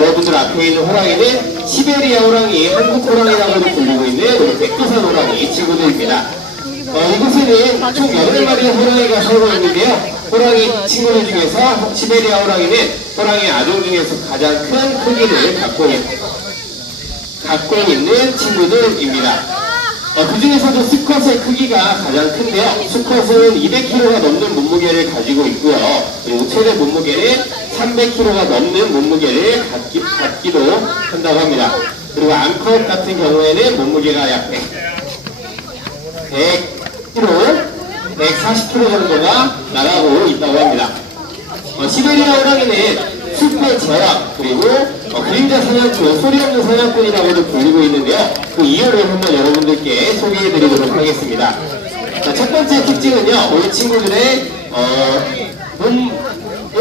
여러분들 앞에 있는 호랑이는 시베리아 호랑이, 한국 호랑이라고도 불리고 있는 우리 백두산 호랑이 친구들입니다. 어, 이곳에는 총 8마리의 호랑이가 살고 있는데요. 호랑이 친구들 중에서 시베리아 호랑이는 호랑이 아종 중에서 가장 큰 크기를 갖고, 있, 갖고 있는 친구들입니다. 어, 그 중에서도 수컷의 크기가 가장 큰데요. 수컷은 200kg가 넘는 몸무게를 가지고 있고요. 그리고 최대 몸무게는 300kg가 넘는 몸무게를 갖기, 갖기도 한다고 합니다. 그리고 암컷 같은 경우에는 몸무게가 약 100, 100kg, 140kg 정도가 나가고 있다고 합니다. 어, 시베리아 호랑이는 숲의 제왕 그리고 어, 그림자 사냥꾼, 소리 없는 사냥꾼이라고도 불리고 있는데요. 그 이유를 한번 여러분들께 소개해드리도록 하겠습니다. 자, 첫 번째 특징은요, 우리 친구들의 어, 몸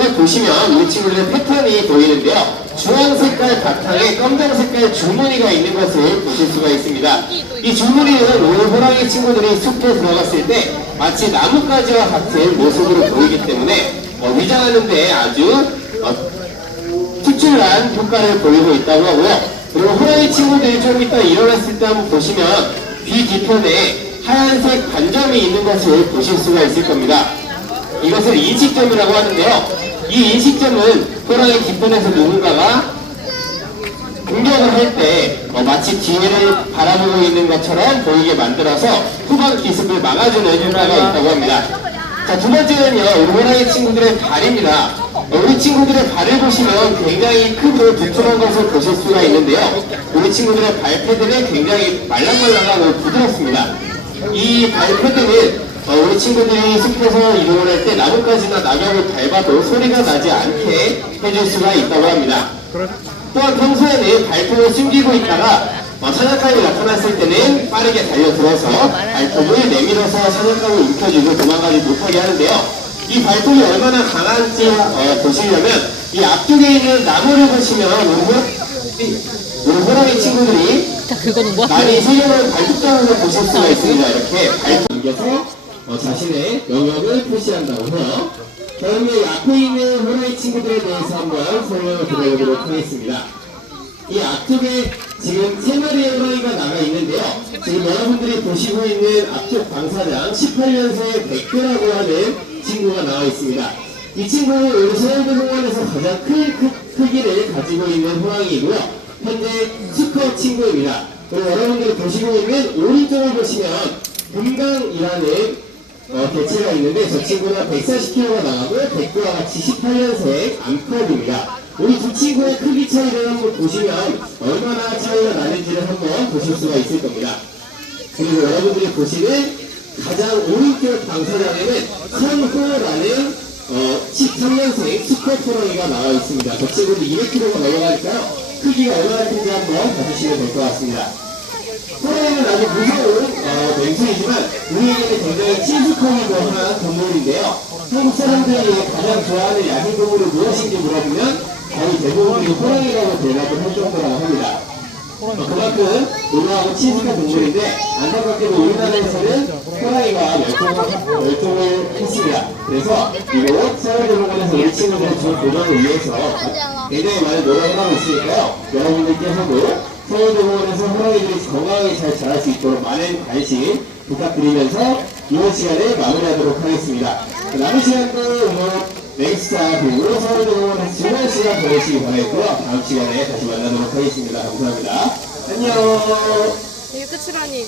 을 보시면 우리 친구들의 패턴이 보이는데요. 주황 색깔 바탕에 검정 색깔 줄무늬가 있는 것을 보실 수가 있습니다. 이 줄무늬는 우리 호랑이 친구들이 숲에 들어갔을 때 마치 나뭇가지와 같은 모습으로 보이기 때문에 어, 위장하는데 아주 어, 특출난 효과를 보이고 있다고 하고요. 그리고 호랑이 친구들이 좀 이따 일어났을 때 한번 보시면 귀 뒤편에 하얀색 반점이 있는 것을 보실 수가 있을 겁니다. 이것을 인식점이라고 하는데요. 이 인식점은 호랑이 뒤편에서 누군가가 공격을 할 때 마치 뒤를 바라보고 있는 것처럼 보이게 만들어서 후방 기습을 막아주는 효과가 있다고 합니다. 자, 두 번째는요, 우리 호랑이 친구들의 발입니다. 어, 우리 친구들의 발을 보시면 굉장히 크고 두툼한 것을 보실 수가 있는데요. 우리 친구들의 발패드는 굉장히 말랑말랑하고 부드럽습니다. 이 발패드는 어, 우리 친구들이 숲에서 이동을 할 때 나뭇가지나 낙엽을 밟아도 소리가 나지 않게 해줄 수가 있다고 합니다. 또한 평소에는 발톱을 숨기고 있다가 어, 사냥감이 나타났을 때는 빠르게 달려들어서 발톱을 내밀어서 사냥감을 움켜쥐고 도망가지 못하게 하는데요. 이 발톱이 얼마나 강한지 어, 보시려면 이 앞쪽에 있는 나무를 보시면 우리 호랑이, 친구들이 뭐? 많이 새겨놓은 발톱 자국을 보실 수가 있습니다. 이렇게 발톱 넘겨서 어, 자신의 영역을 표시한다고 해요. 자, 그러면 이 앞에 있는 호랑이 친구들에 대해서 한번 설명을 드려보도록 하겠습니다. 이 앞쪽에 지금 세 마리의 호랑이가 나가 있는데요. 지금 여러분들이 보시고 있는 앞쪽 방사장 18년생 백교라고 하는 친구가 나와 있습니다. 이 친구는 우리 서울대 공원에서 가장 큰 크, 크기를 가지고 있는 호랑이고요. 현재 수컷 친구입니다. 그리고 여러분들이 보시고 있는 오른쪽을 보시면 금강이라는 어, 개체가 있는데 저 친구는 140kg가 나가고 백구와 같이 18년생 암컷입니다. 우리 두 친구의 크기 차이를 한번 보시면 얼마나 차이가 나는지를 한번 보실 수가 있을 겁니다. 그리고 여러분들이 보시는 가장 오른쪽 방사장에는 선호라는 어, 13년생 수컷 호랑이가 나와 있습니다. 저 친구도 200kg가 넘어가니까요. 크기가 얼마나 큰지 한번 봐주시면 될 것 같습니다. 호랑이는 아주 무서운 어, 맹수이지만 우리에게는 굉장히 친숙하기도 한 동물인데요. 한국 사람들이 가장 좋아하는 야생 동물은 무엇인지 물어보면 거의 대부분이 호랑이라고 대답을 할 정도라고 합니다. 어, 그만큼 노루하고 친숙한 동물인데 안타깝게도 우리나라에서는 호랑이가 멸종을, 멸종을 했습니다. 그래서 이곳 서울대공원에서 우리 친구들의 주 보존을 위해서 굉장히 많은 노력을 하고 있으니까요. 여러분들께서도 서울대공원에서 호랑이들이 건강하게 잘 자랄 수 있도록 많은 관심 부탁드리면서 이번 시간을 마무리하도록 하겠습니다. 남은 시간도 오늘 넥스타 그리고 서울대공원에서 즐거운 시간 보내시기 바라겠고요. 다음 시간에 다시 만나도록 하겠습니다. 감사합니다. 안녕. 이게 끝이라니.